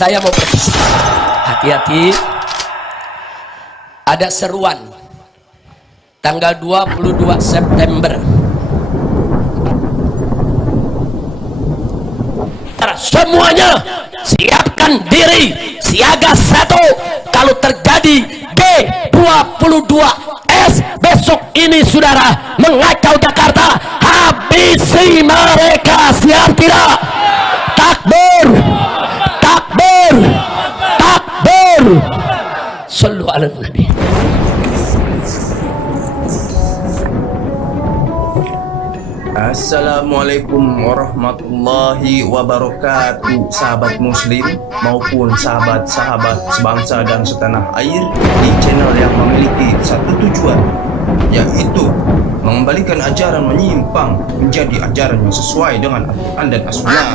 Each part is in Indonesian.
saya mau berpesan, hati-hati. Ada seruan tanggal 22 September. Semuanya siapkan diri, siaga 1. Kalau terjadi B22S besok ini saudara mengacau Jakarta, habisi mereka. Siap tidak? Takbir, takbir, takbir. Sallu ala Nabi. Assalamualaikum warahmatullahi wabarakatuh, sahabat muslim maupun sahabat-sahabat sebangsa dan setanah air di channel yang memiliki satu tujuan, yaitu mengembalikan ajaran menyimpang menjadi ajaran yang sesuai dengan Al-Quran dan As-Sunnah.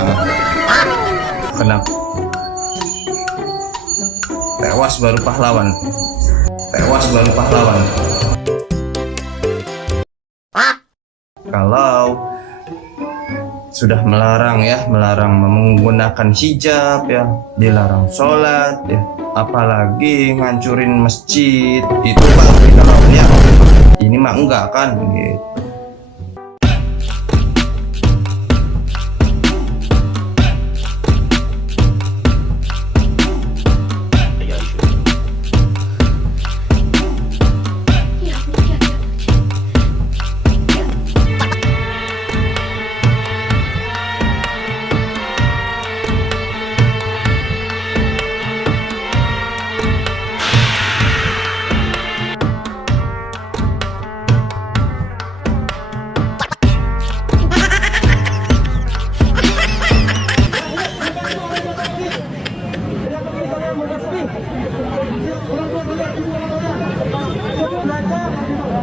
Kenapa? Tewas baru pahlawan. Tewas baru pahlawan. Kalau sudah melarang menggunakan hijab ya, dilarang sholat ya, apalagi ngancurin masjid, itu Pak kalau ya ini mah enggak kan gitu.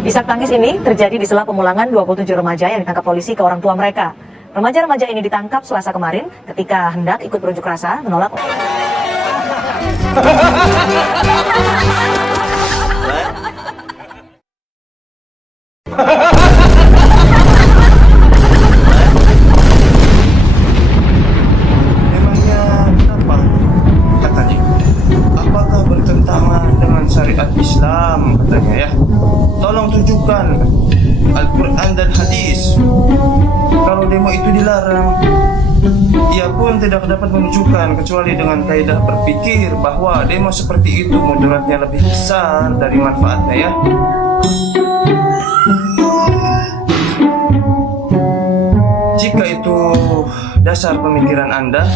Isak tangis ini terjadi di sela pemulangan 27 remaja yang ditangkap polisi ke orang tua mereka. Remaja-remaja ini ditangkap Selasa kemarin ketika hendak ikut berunjuk rasa menolak. Memangnya kenapa? Katanya, apakah bertentangan dengan syariat Islam? Katanya ya. Tolong tunjukkan Al-Quran dan hadis. Kalau demo itu dilarang, ia pun tidak dapat menunjukkan kecuali dengan kaidah berpikir bahwa demo seperti itu mudaratnya lebih besar dari manfaatnya ya. Jika itu dasar pemikiran Anda,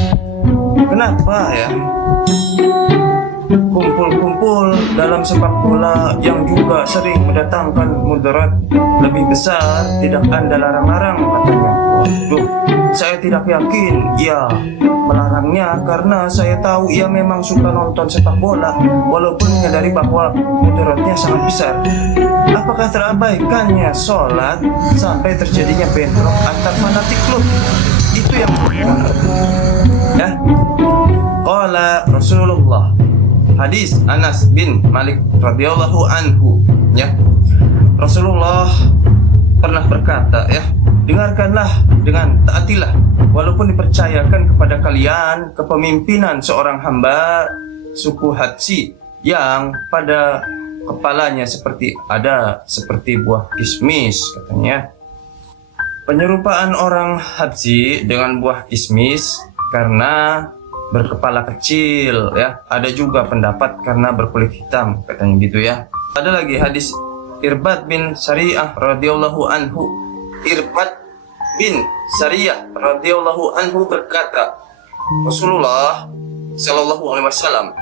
kenapa ya kumpul-kumpul dalam sepak bola yang juga sering mendatangkan mudarat lebih besar tidak Anda larang-larang katanya? Waduh, saya tidak yakin ia melarangnya karena saya tahu ia memang suka nonton sepak bola walaupun menyadari bahwa mudaratnya sangat besar. Apakah terabaikannya sholat sampai terjadinya bentrok antar fanatik klub? Itu yang ya. Qala Rasulullah, hadis Anas bin Malik radhiyallahu anhu ya. Rasulullah pernah berkata ya, dengarkanlah dengan taatilah walaupun dipercayakan kepada kalian kepemimpinan seorang hamba suku Hatsi yang pada kepalanya seperti buah kismis katanya. Penyerupaan orang Hatsi dengan buah kismis karena berkepala kecil ya. Ada juga pendapat karena berkulit hitam katanya gitu ya. Ada lagi hadis Irbad bin Sariyah radhiyallahu anhu. Irbad bin Sariyah radhiyallahu anhu berkata, Rasulullah sallallahu alaihi wasallam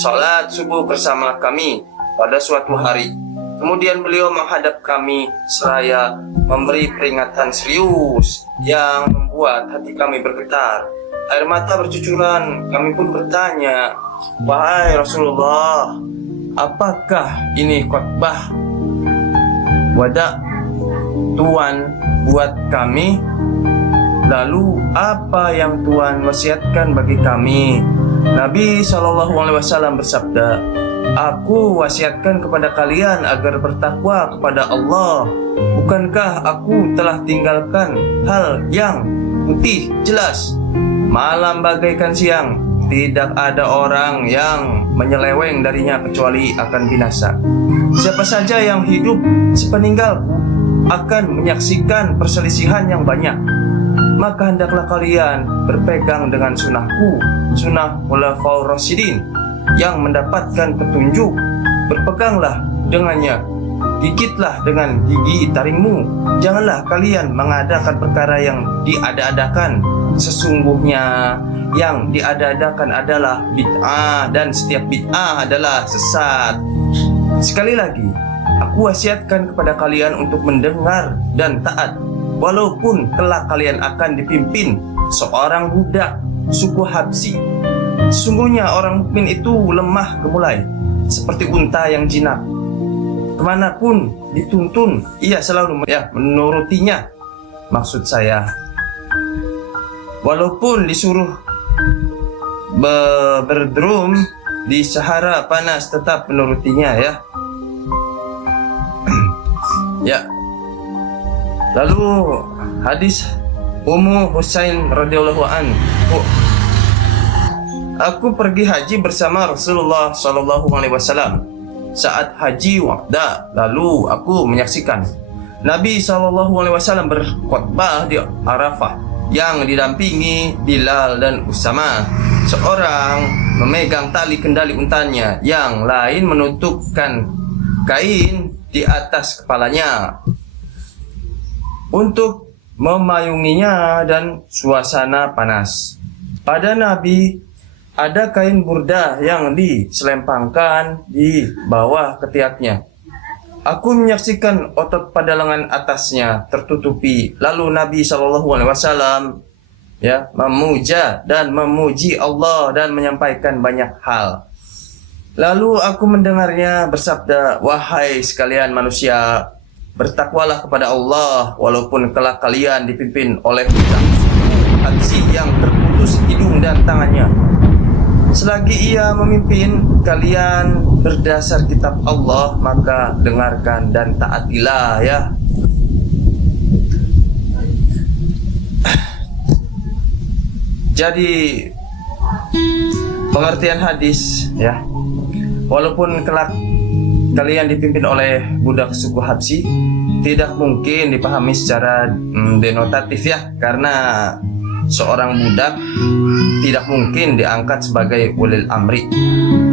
salat subuh bersama kami pada suatu hari. Kemudian beliau menghadap kami seraya memberi peringatan serius yang membuat hati kami bergetar. Air mata bercucuran. Kami pun bertanya, wahai Rasulullah, apakah ini khotbah wada Tuhan buat kami? Lalu apa yang Tuhan wasiatkan bagi kami? Nabi SAW bersabda, aku wasiatkan kepada kalian agar bertakwa kepada Allah. Bukankah aku telah tinggalkan hal yang putih jelas, malam bagaikan siang, tidak ada orang yang menyeleweng darinya kecuali akan binasa. Siapa saja yang hidup sepeninggalku akan menyaksikan perselisihan yang banyak. Maka hendaklah kalian berpegang dengan sunnahku, sunnah Khulafaur Rasyidin yang mendapatkan petunjuk. Berpeganglah dengannya, gigitlah dengan gigi taringmu. Janganlah kalian mengadakan perkara yang diada-adakan. Sesungguhnya yang diada-adakan adalah bid'ah, dan setiap bid'ah adalah sesat. Sekali lagi, aku wasiatkan kepada kalian untuk mendengar dan taat, walaupun kelak kalian akan dipimpin seorang budak suku Habsi. Sesungguhnya orang mukmin itu lemah gemulai, seperti unta yang jinak. Kemanapun dituntun, ia selalu menurutinya. Maksud saya, walaupun disuruh berdrum di Sahara panas, tetap menurutinya ya. Ya. Lalu hadis Ummu Husain radhiyallahu anhu, aku pergi haji bersama Rasulullah sallallahu alaihi wasallam saat haji wada. Lalu aku menyaksikan Nabi sallallahu alaihi wasallam berkhutbah di Arafah yang didampingi Bilal dan Usama. Seorang memegang tali kendali untanya, yang lain menutupkan kain di atas kepalanya untuk memayunginya dan suasana panas. Pada Nabi ada kain burdah yang diselempangkan di bawah ketiaknya. Aku menyaksikan otot pada lengan atasnya tertutupi. Lalu Nabi SAW memuja dan memuji Allah dan menyampaikan banyak hal. Lalu aku mendengarnya bersabda, wahai sekalian manusia, bertakwalah kepada Allah, walaupun kelak kalian dipimpin oleh budak Habsi yang terputus hidung dan tangannya. Selagi ia memimpin kalian berdasar kitab Allah, maka dengarkan dan taatilah ya. Jadi pengertian hadis ya, walaupun kelak kalian dipimpin oleh budak suku Habsi, tidak mungkin dipahami secara denotatif ya, karena seorang budak tidak mungkin diangkat sebagai ulil amri.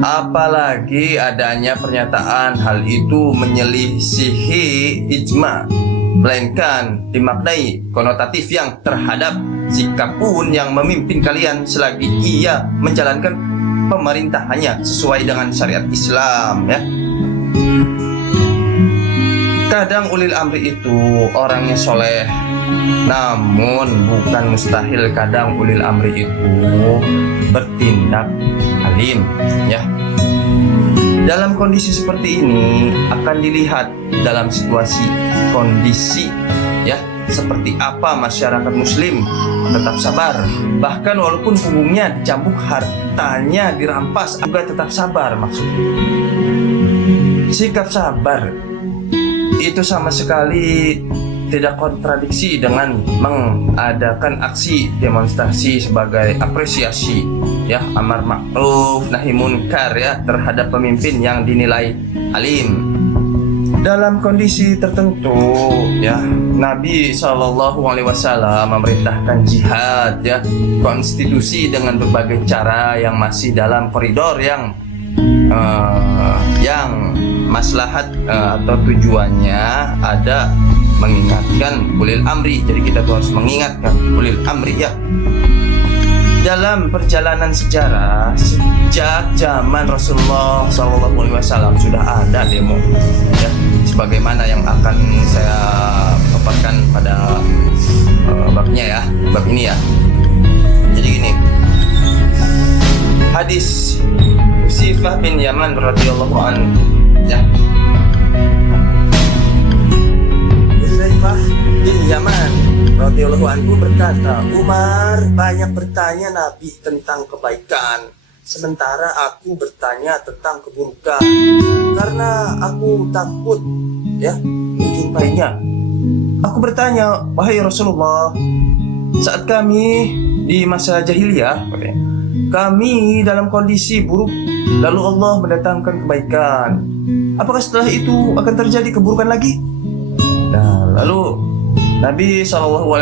Apalagi adanya pernyataan hal itu menyelisihi ijma, melainkan dimaknai konotatif yang terhadap sikapun yang memimpin kalian selagi ia menjalankan pemerintahannya sesuai dengan syariat Islam ya. Kadang ulil amri itu orangnya soleh, namun bukan mustahil kadang ulil amri itu bertindak alim ya. Dalam kondisi seperti ini akan dilihat dalam situasi kondisi ya, seperti apa masyarakat muslim tetap sabar. Bahkan walaupun punggungnya dicambuk, hartanya dirampas, juga tetap sabar. Maksudnya sikap sabar itu sama sekali tidak kontradiksi dengan mengadakan aksi demonstrasi sebagai apresiasi ya, amar ma'ruf nahi munkar ya, terhadap pemimpin yang dinilai alim. Dalam kondisi tertentu ya, Nabi SAW memerintahkan jihad ya, konstitusi dengan berbagai cara yang masih dalam koridor yang maslahat atau tujuannya ada mengingatkan ulil amri. Jadi kita tuh harus mengingatkan ulil amri ya. Dalam perjalanan sejarah sejak zaman Rasulullah SAW sudah ada demo ya, sebagaimana yang akan saya paparkan pada babnya ya, bab ini ya. Jadi gini, hadis Sifah bin Yaman radhiyallahu anhu ya. Sifah bin Yaman radhiyallahu anhu berkata, Umar banyak bertanya Nabi tentang kebaikan, sementara aku bertanya tentang keburukan, karena aku takut ya menjumpainya. Aku bertanya, wahai Rasulullah, saat kami di masa jahiliyah, kami dalam kondisi buruk, lalu Allah mendatangkan kebaikan. Apakah setelah itu akan terjadi keburukan lagi? Nah, lalu Nabi SAW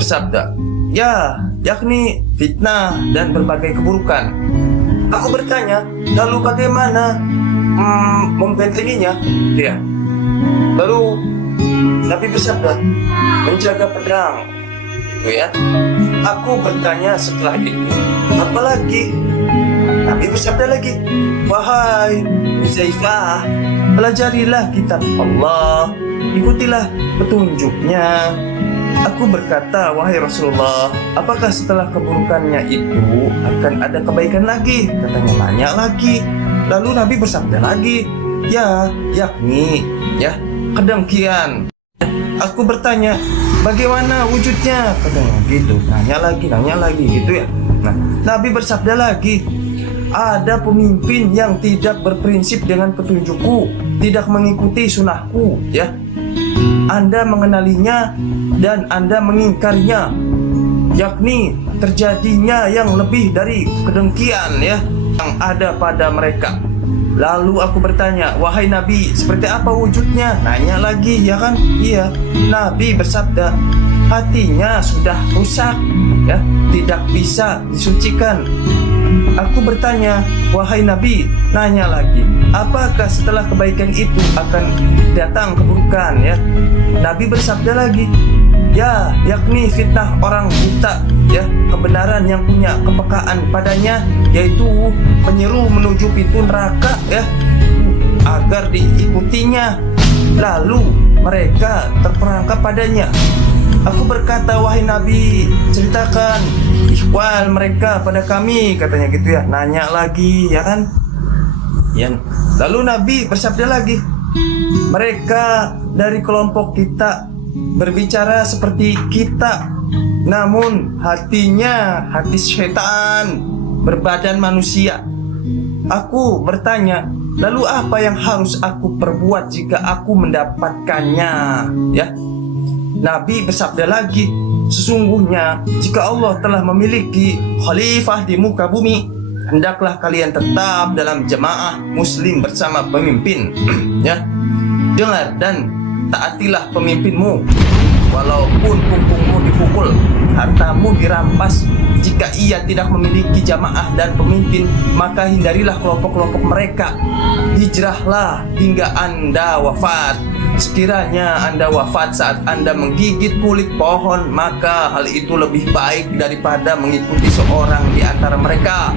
bersabda, ya, yakni fitnah dan berbagai keburukan. Aku bertanya, lalu bagaimana membentenginya? Ya, baru Nabi bersabda, menjaga pedang. Gitu ya. Aku bertanya setelah itu, apa lagi? Nabi bersabda lagi, wahai Huzaifah, pelajarilah kitab Allah, ikutilah petunjuknya. Aku berkata, wahai Rasulullah, apakah setelah keburukannya itu akan ada kebaikan lagi? Katanya, nanya lagi. Lalu Nabi bersabda lagi, ya, yakni ya kedengkian. Aku bertanya, bagaimana wujudnya? Katanya gitu. Nanya lagi gitu ya. Nah, Nabi bersabda lagi, ada pemimpin yang tidak berprinsip dengan petunjukku, tidak mengikuti sunahku, ya. Anda mengenalinya dan Anda mengingkarinya, yakni terjadinya yang lebih dari kedengkian, ya, yang ada pada mereka. Lalu aku bertanya, wahai Nabi, seperti apa wujudnya? Nanya lagi, ya kan? Iya. Nabi bersabda, hatinya sudah rusak, ya, tidak bisa disucikan. Aku bertanya, wahai Nabi, nanya lagi, apakah setelah kebaikan itu akan datang keburukan, ya? Nabi bersabda lagi, ya, yakni fitnah orang buta, ya, kebenaran yang punya kepekaan padanya, yaitu penyeru menuju pintu neraka, ya, agar diikutinya, lalu mereka terperangkap padanya. Aku berkata, wahai Nabi, ceritakan ihwal mereka pada kami, katanya gitu ya. Nanya lagi, ya kan? Ya. Lalu Nabi bersabda lagi, mereka dari kelompok kita berbicara seperti kita, namun hatinya hati syaitan, berbadan manusia. Aku bertanya, lalu apa yang harus aku perbuat jika aku mendapatkannya? Ya, Nabi bersabda lagi, sesungguhnya jika Allah telah memiliki khalifah di muka bumi, hendaklah kalian tetap dalam jamaah muslim bersama pemimpin. Ya, dengar dan taatilah pemimpinmu, walaupun punggungmu dipukul, hartamu dirampas. Jika ia tidak memiliki jamaah dan pemimpin, maka hindarilah kelompok-kelompok mereka. Hijrahlah hingga Anda wafat. Sekiranya Anda wafat saat Anda menggigit kulit pohon, maka hal itu lebih baik daripada mengikuti seorang di antara mereka.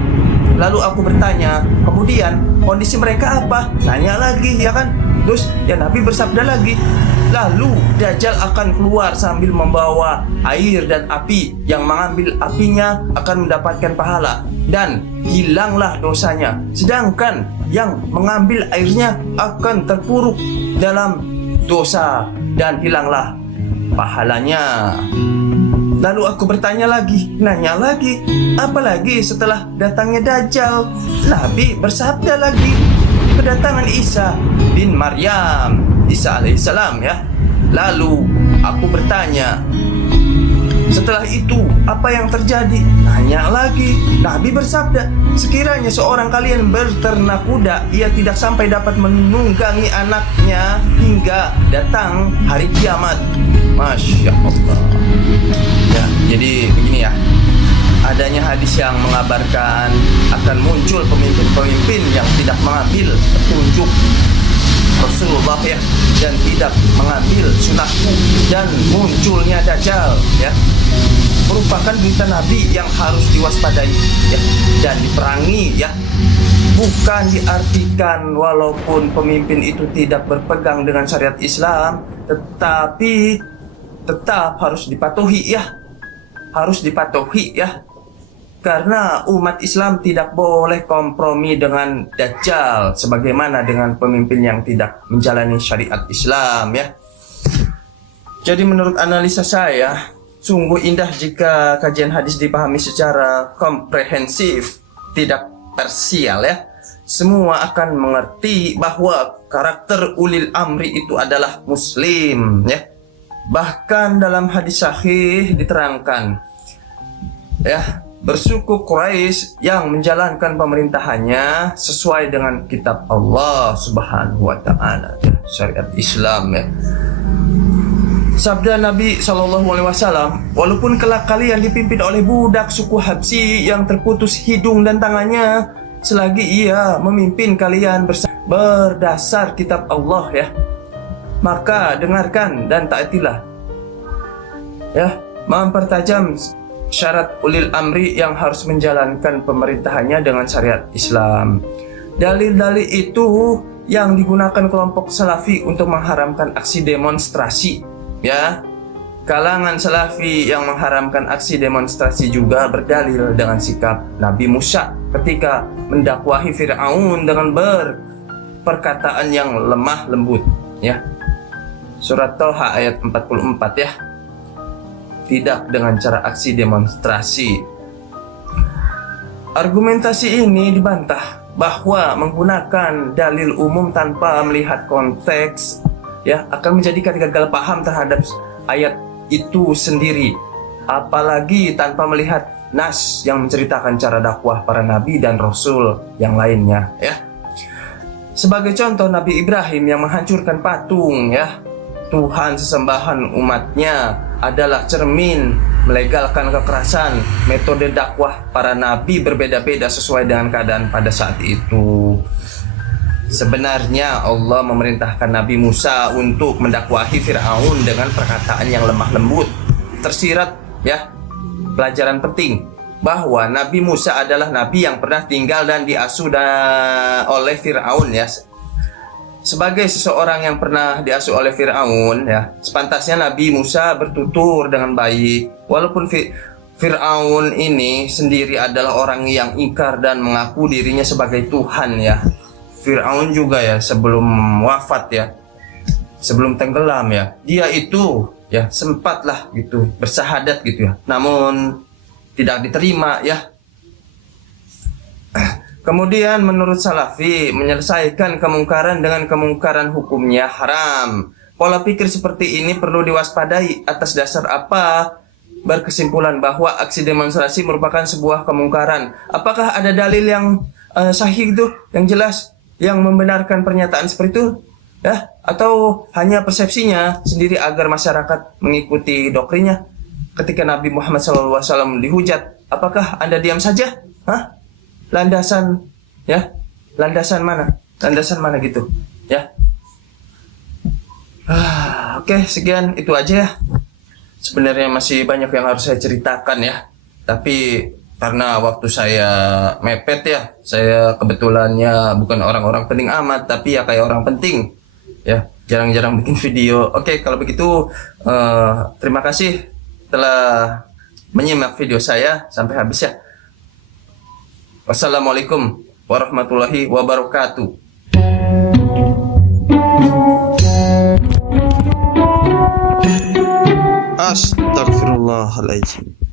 Lalu aku bertanya, kemudian kondisi mereka apa? Tanya lagi, ya kan? Terus ya Nabi bersabda lagi, lalu Dajjal akan keluar sambil membawa air dan api. Yang mengambil apinya akan mendapatkan pahala dan hilanglah dosanya, sedangkan yang mengambil airnya akan terpuruk dalam dosa dan hilanglah pahalanya. Lalu aku bertanya lagi, nanya lagi, apalagi setelah datangnya Dajjal? Nabi bersabda lagi, kedatangan Isa bin Maryam, Isa alaihissalam, ya. Lalu aku bertanya, setelah itu apa yang terjadi? Nanya lagi. Nabi bersabda, sekiranya seorang kalian berternak kuda, ia tidak sampai dapat menunggangi anaknya hingga datang hari kiamat. Masya Allah. Ya, jadi begini ya, adanya hadis yang mengabarkan akan muncul pemimpin-pemimpin yang tidak mengambil petunjuk Rasulullah, ya, dan tidak mengambil sunnahku, dan munculnya Dajjal, ya, merupakan berita Nabi yang harus diwaspadai, ya, dan diperangi, ya. Bukan diartikan walaupun pemimpin itu tidak berpegang dengan syariat Islam, tetapi tetap harus dipatuhi, ya, harus dipatuhi, ya. Karena umat Islam tidak boleh kompromi dengan Dajjal, sebagaimana dengan pemimpin yang tidak menjalani syariat Islam, ya. Jadi menurut analisa saya, sungguh indah jika kajian hadis dipahami secara komprehensif, tidak parsial, ya. Semua akan mengerti bahwa karakter ulil amri itu adalah muslim, ya. Bahkan dalam hadis sahih diterangkan, ya, bersuku Quraisy yang menjalankan pemerintahannya sesuai dengan kitab Allah Subhanahu wa taala, ya, syariat Islam, ya. Sabda Nabi SAW, walaupun kelak kalian dipimpin oleh budak suku Habsyi yang terputus hidung dan tangannya, selagi ia memimpin kalian berdasar kitab Allah, ya, maka dengarkan dan taatilah, ya. Mempertajam syarat ulil amri yang harus menjalankan pemerintahannya dengan syariat Islam. Dalil-dalil itu yang digunakan kelompok Salafi untuk mengharamkan aksi demonstrasi, ya. Kalangan Salafi yang mengharamkan aksi demonstrasi juga berdalil dengan sikap Nabi Musa ketika mendakwahi Fir'aun dengan perkataan yang lemah lembut, ya. Surat Thaha ayat 44, ya. Tidak dengan cara aksi demonstrasi. Argumentasi ini dibantah bahwa menggunakan dalil umum tanpa melihat konteks, ya, akan menjadikan gagal paham terhadap ayat itu sendiri, apalagi tanpa melihat nas yang menceritakan cara dakwah para nabi dan rasul yang lainnya, ya. Sebagai contoh, Nabi Ibrahim yang menghancurkan patung, ya, Tuhan sesembahan umatnya, adalah cermin melegalkan kekerasan. Metode dakwah para nabi berbeda-beda sesuai dengan keadaan pada saat itu. Sebenarnya Allah memerintahkan Nabi Musa untuk mendakwahi Fir'aun dengan perkataan yang lemah lembut. Tersirat, ya, pelajaran penting bahwa Nabi Musa adalah nabi yang pernah tinggal dan diasuh oleh Fir'aun, ya. Sebagai seseorang yang pernah diasuh oleh Fir'aun, ya, sepantasnya Nabi Musa bertutur dengan baik. Walaupun Fir'aun ini sendiri adalah orang yang ingkar dan mengaku dirinya sebagai Tuhan, ya. Fir'aun juga, ya, sebelum wafat, ya, sebelum tenggelam, ya, dia itu, ya, sempatlah gitu bersahadat gitu, ya, namun tidak diterima, ya. Kemudian menurut Salafi, menyelesaikan kemungkaran dengan kemungkaran hukumnya haram. Pola pikir seperti ini perlu diwaspadai. Atas dasar apa berkesimpulan bahwa aksi demonstrasi merupakan sebuah kemungkaran? Apakah ada dalil yang sahih itu, yang jelas, yang membenarkan pernyataan seperti itu, ya? Atau hanya persepsinya sendiri agar masyarakat mengikuti doktrinnya? Ketika Nabi Muhammad SAW dihujat, apakah Anda diam saja? Hah? Landasan, ya, landasan mana? Landasan mana gitu, ya? Oke, sekian itu aja, ya. Sebenarnya masih banyak yang harus saya ceritakan, ya. Tapi karena waktu saya mepet, ya, saya kebetulannya bukan orang-orang penting amat, tapi ya kayak orang penting, ya, jarang-jarang bikin video. Oke, kalau begitu terima kasih telah menyimak video saya sampai habis, ya. Wassalamualaikum warahmatullahi wabarakatuh. Astagfirullahaladzim.